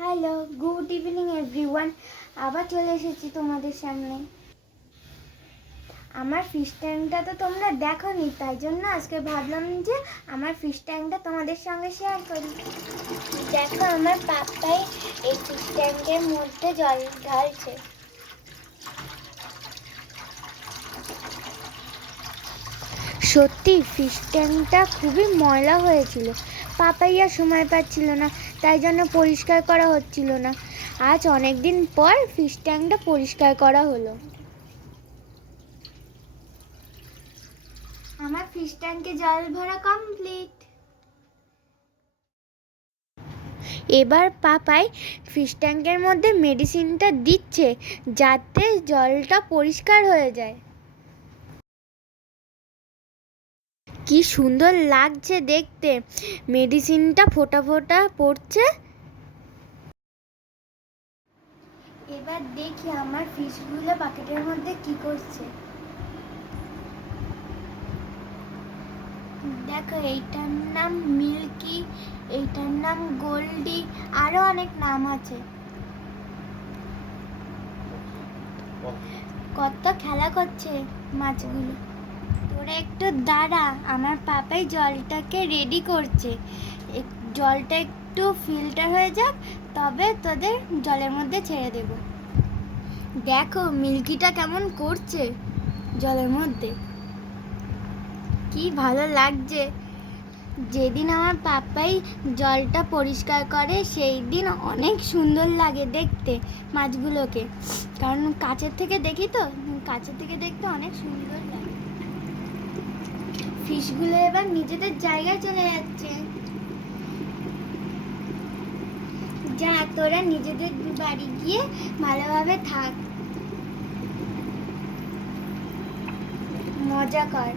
Hello good evening everyone আবার চলে এসেছি তোমাদের সামনে। আমার ফিশ ট্যাঙ্কটা তো তোমরা দেখো নি তাই জন্য আজকে ভাবলাম যে আমার ফিশ ট্যাঙ্কটা তোমাদের সঙ্গে শেয়ার করি। দেখো, আমার পাপ্পাই এই ফিশ ট্যাঙ্কের মধ্যে জল ঢালছে। সত্যি ফিশ ট্যাঙ্কটা খুবই ময়লা হয়েছিল। পাপাইয়া সময় পাচ্ছিল না। তাই জন্য পরিষ্কার করা হচ্ছিল না। আজ অনেক দিন পর ফিশ ট্যাঙ্কটা পরিষ্কার করা হলো। আমার ফিশ ট্যাঙ্কে জল ভরা কমপ্লিট এবার পাপাই ফিশ ট্যাঙ্কের মধ্যে মেডিসিনটা দিচ্ছে, যাতে জলটা পরিষ্কার হয়ে যায়। কি সুন্দর লাগছে দেখতে। মেডিসিনটা ফোটা ফোটা পড়ছে। এবার দেখি আমার ফিশগুলো বাকেটের মধ্যে কি করছে। দেখো, এইটার নাম মিল্কি, এইটার নাম গোল্ডি, আরও অনেক নাম আছে। কত খেলা করছে মাছগুলো। তোরা একটু দাঁড়া, আমার পাপাই জলটাকে রেডি করছে। জলটা একটু ফিল্টার হয়ে যাক, তবে তোদের জলের মধ্যে ছেড়ে দেব। দেখো, মিল্কিটা কেমন করছে জলের মধ্যে। কি ভালো লাগছে। যেদিন আমার পাপাই জলটা পরিষ্কার করে, সেই দিন অনেক সুন্দর লাগে দেখতে মাছগুলোকে। কারণ কাছের থেকে দেখি তো, কাছের থেকে দেখতে অনেক সুন্দর লাগে। ফিশগুলো এবার নিজেদের জায়গায় চলে যাচ্ছে। যা, তোরা নিজেদের বাড়ি গিয়ে ভালোভাবে থাক। মজা কর।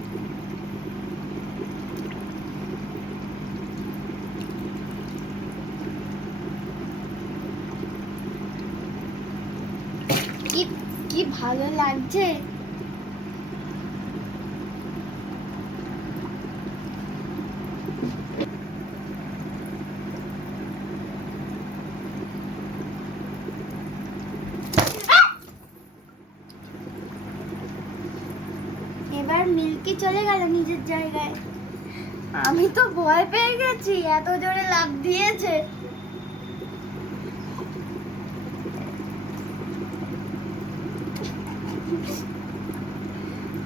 কি ভালো লাগছে এবার মিল্কি চলে গেল নিজের জায়গায়। আমি তো ভয় পেয়ে গেছি, এত জোরে লাফ দিয়েছে।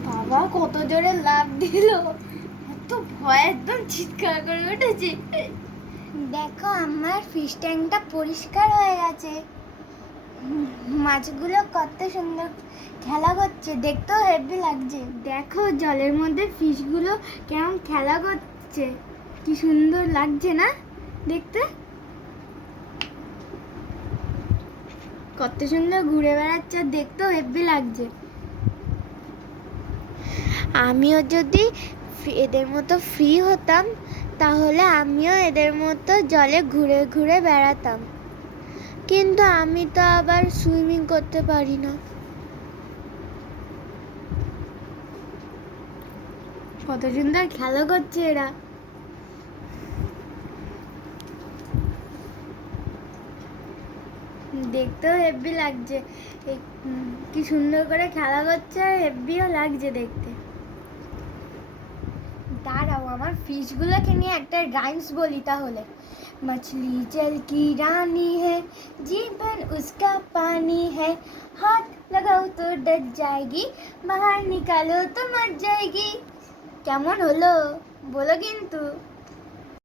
বাবা, কত জোরে লাফ দিল। এত ভয়, একদম চিৎকার করে উঠেছে। দেখো, আমার ফিশ ট্যাঙ্কটা পরিষ্কার হয়ে গেছে। মাছগুলো কত সুন্দর খেলা করছে, দেখতেও হেভি লাগছে। দেখো জলের মধ্যে ফিশগুলো কেমন খেলা করছে, কি সুন্দর লাগছে না দেখতে? কত সুন্দর ঘুরে বেড়াচ্ছে আর দেখতেও হেভি লাগছে। আমিও যদি এদের মতো ফ্রি হতাম, তাহলে আমিও এদের মতো জলে ঘুরে ঘুরে বেড়াতাম। কিন্তু আমি তো আবার সুইমিং করতে পারি না। কত সুন্দর খেলা করছে এরা। দেখতেও হেভি লাগছে। কি সুন্দর করে খেলা করছে আর হেভিও লাগছে দেখতে। দাঁড়াও আমার ফিশগুলোকে নিয়ে একটা রাইমস বলি তাহলে मछली जल की रानी है जीवन उसका पानी है हाथ लगाओ तो डर जाएगी बाहर निकालो तो मर जाएगी কেমন হলো বলো কিন্তু